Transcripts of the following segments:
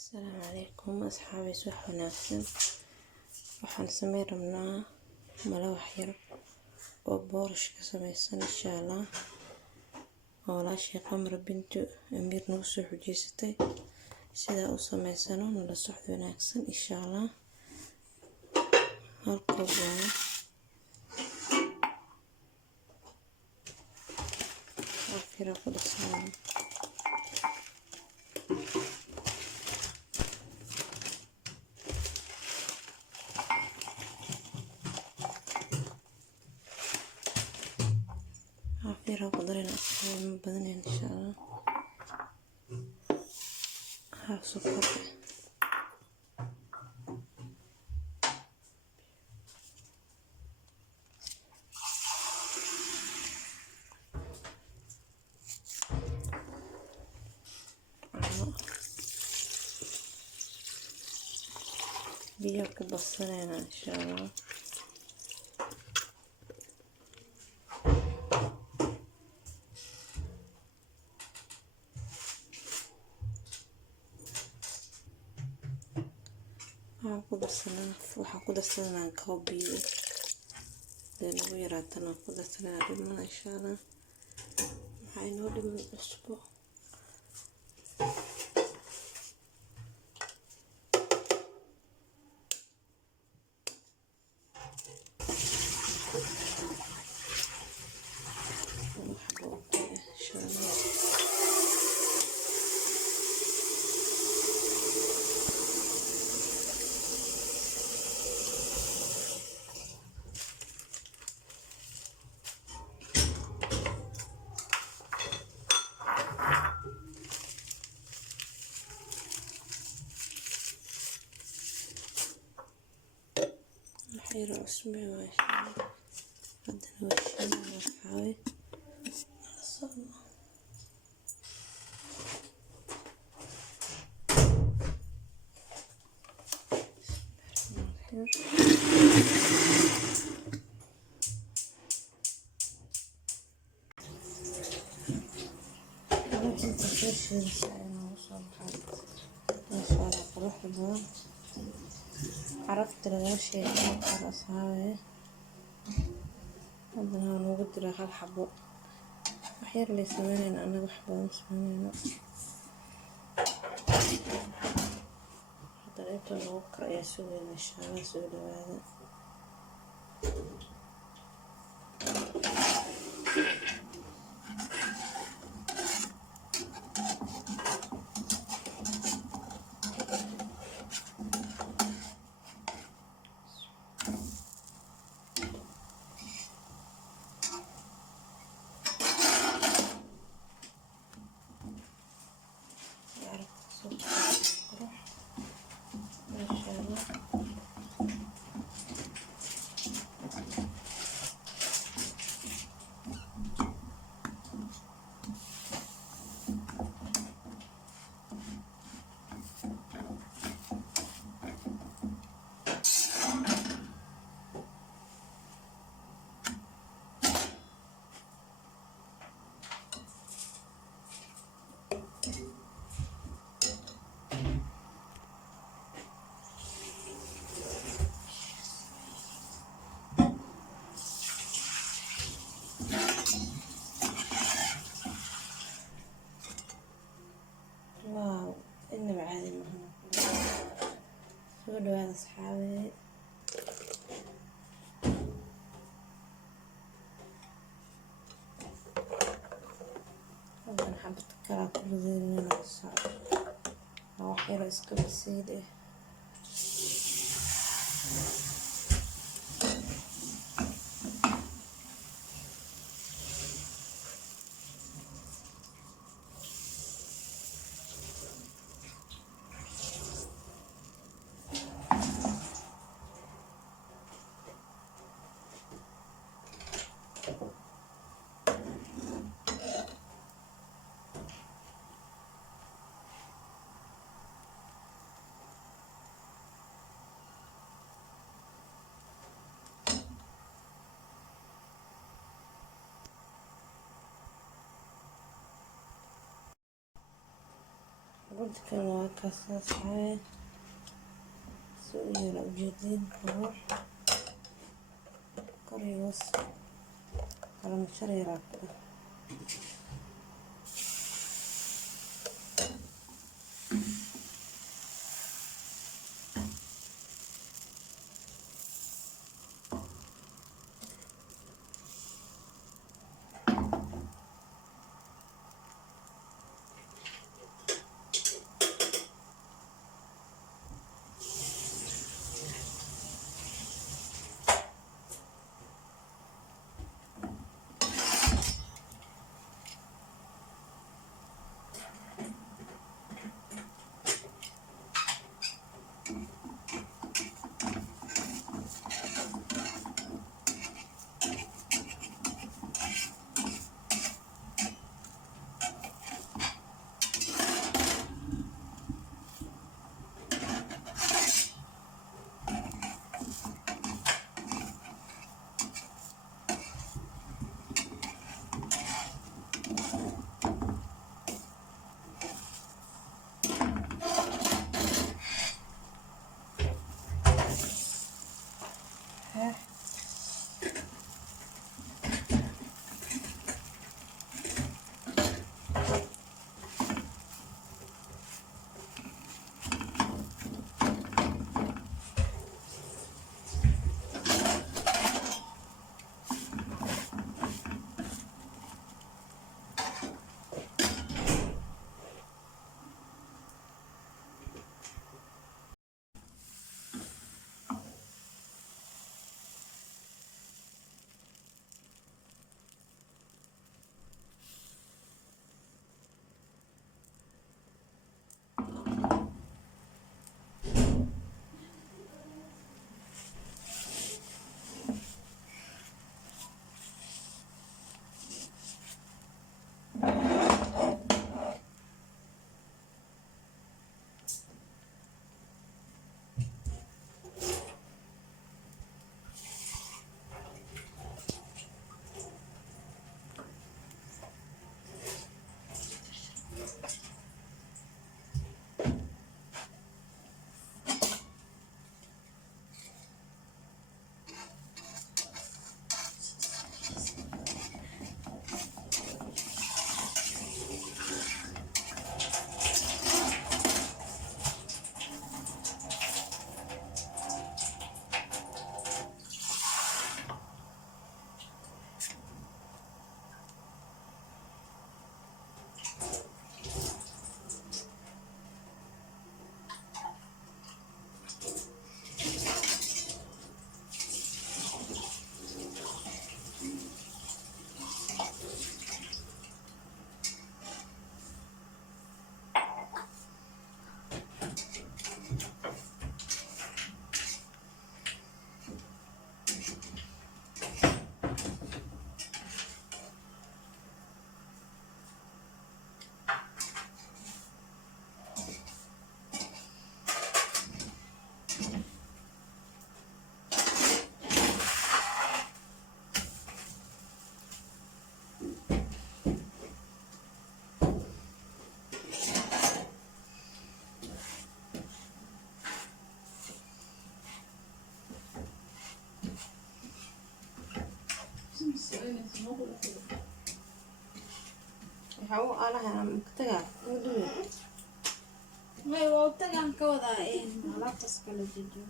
السلام عليكم أصحابي، صباح wanaagsan. waxaan sameyn rabnaa malawax yar oo boorish ka samaysan insha Allah. walaashay Qamar bintu Amiir nagu soo xujeysatay sida u samaysano nala socod wanaagsan insha Allah. halka waa ku dhasaan عافية قدرنا من بدنا إن شاء الله. هاف سكر بيوك بصلنا إن شاء الله. waxaan ku darsanaa koobiyo lagu yaraatana ku darsanaa dhimana insha Allah. waxaa inoo dhiman cusbo خير اسمي واشي عندنا وشي وحاوي الصلاة. عرفت الغشي خلاص هاي هذا موجود له هالحبو أحيانا اللي يسموني أنا بحبه يسموني هذا لقيته الوقع يسوي المشان يسوي هذا واو إنه بعادي مهم سودوا هذا أصحابي. أنا حبيت الكراكب زي من الصعب أو حيرة إسكب السيدة قلت كان كاساس حاجة سوية لو جديد بروح كوري وصل على مشاري راكبة waxaa u alaha muktaga muduwe may waa tagaan ka wadaa alaabtaas kala jeedo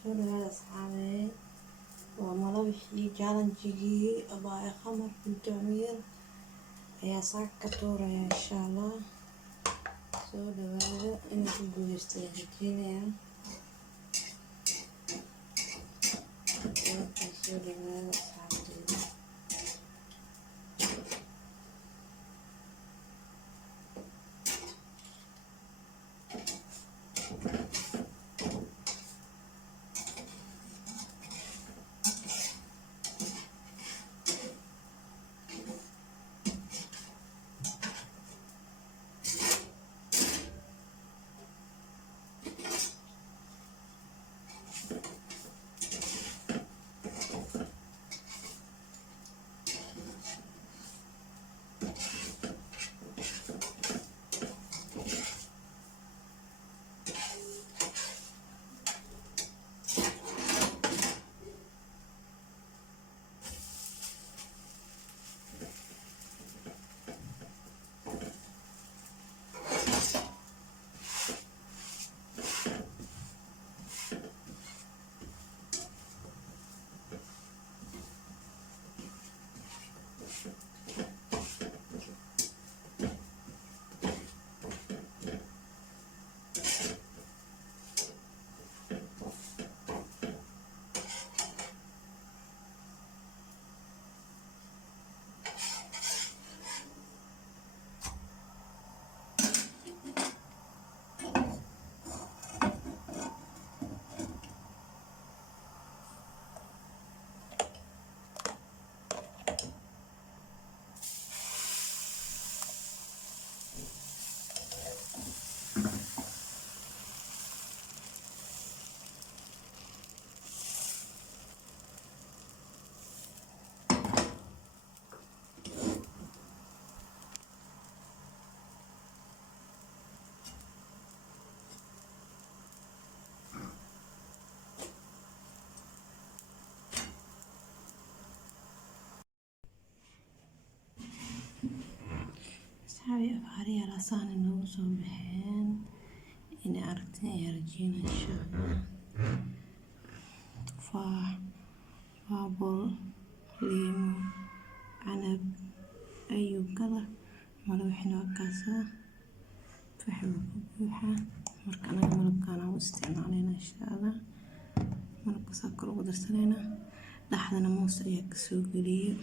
soo dhawaada asxaabey waa malabixii jaalanjigii abaaye qamar bintu amiir ayaa saaka ka tuuraya insha allah. Soo dhawaada inay ku guuleysto rajeynaya. Soo dhawaada asxaabteyda. Asxaabi afaariya lasaan inoogu soo baxeen inay aragteen ayaa rajeynaya insha allah. Tufaax, baabul, liimo, canab, ayuu kala malabxina waa kaasaa faxwa ku buuxa. Marka anaga malabkaan aan u isticmaalayna insha allah. Malabka saa kor ugu darsanayna dhaxdana moos ayaa kasoo geliyay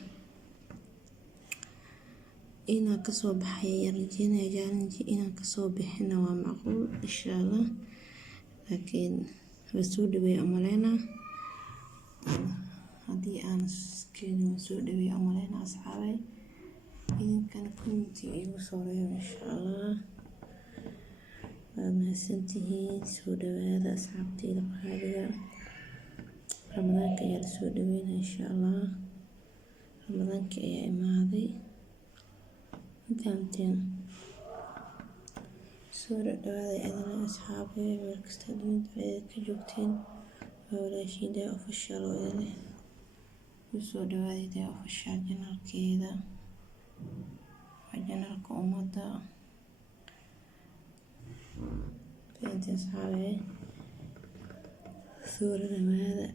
inaan kasoo baxay rajeynaya challenge inaan kasoo bixina waa macquul insha allah, laakiin waa soo dhaweey amaleyna haddii aan keenin waa soo dhaweey amaleyna asxaabay. idinkana community igu soo reebo insha allah. waa mahadsantihiin. Soo dhawaada asxaabteyda qaaliga. ramadaanka ayaa la soo dhaweynaya insha allah. ramadaanka ayaa imaaday intaanteen. soo dhawaada idin asxaabay meel kasta dunida ka joogteen. waa walaashiin Dee Official oo idin leh soo dhawaada Dee Official janaalkeeda. waa janaalka ummadda. inta asxaabay soo dhawaada.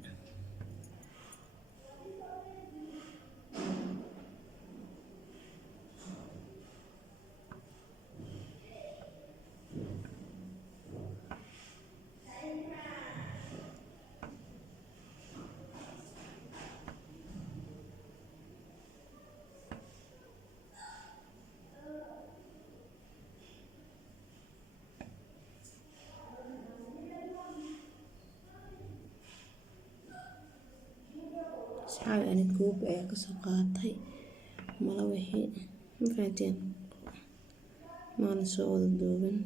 asxaabi ani koob ayaa kasoo qaatay malabixii mafahateen maana soo wada duuban.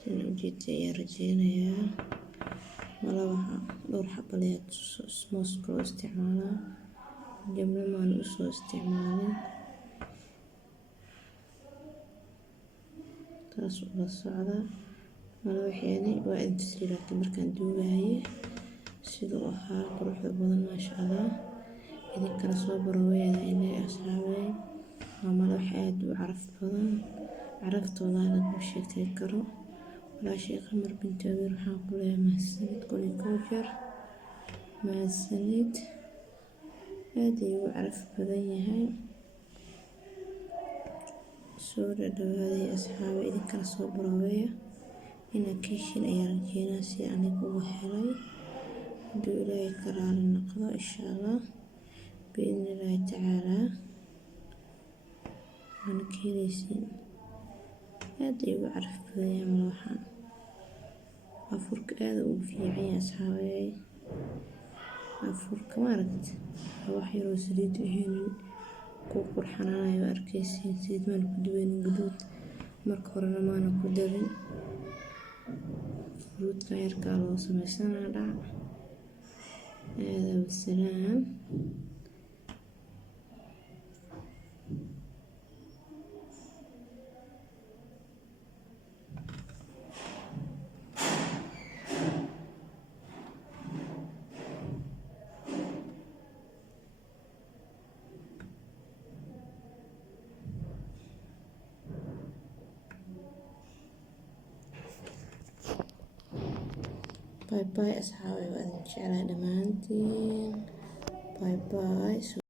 sina ujeedtay ayaa rajeynayaa. malabaxa dhowr xabal ayaa mooska loo isticmaalaa. jamlo maana usoo isticmaalin. taas ula socda. malabaxeeni waa intasii laakiin markaan duubaye siduu ahaa quruxda badan maasha allah. idinkana soo baraweeda inay asxaabay. waa malabax aad u caraf badan. caraftooda laguma sheekay karo. walaashay Qamar binti Abiir waxaan ku leeyahay mahadsanid kun iyo kow jeer. mahadsanid. aad ayuu u caraf badan yahay. soo dhawaaday asxaabi idinkala soo baroobeeya inaad ka heshin ayaa rajeynaa si aniga ugu helay hadduu ilaahay ka raali noqdo insha allah biidnillaahi tacaalaa waana ka heleysiin. aad ayuu u caraf badan yahay malawaxan afurka aad ugu fiican yahay asxaabey. afurka maaragta wax yaroo saliid ahaynin ku qurxanaanayo arkaysiin saliid maan ku duwaynin gaduud marka horena maana ku darin fruudka yarkaa loo samaysanaa dhac aada wasalaam. باي باي أصحابي وأنا جعلها دمانتين. باي باي.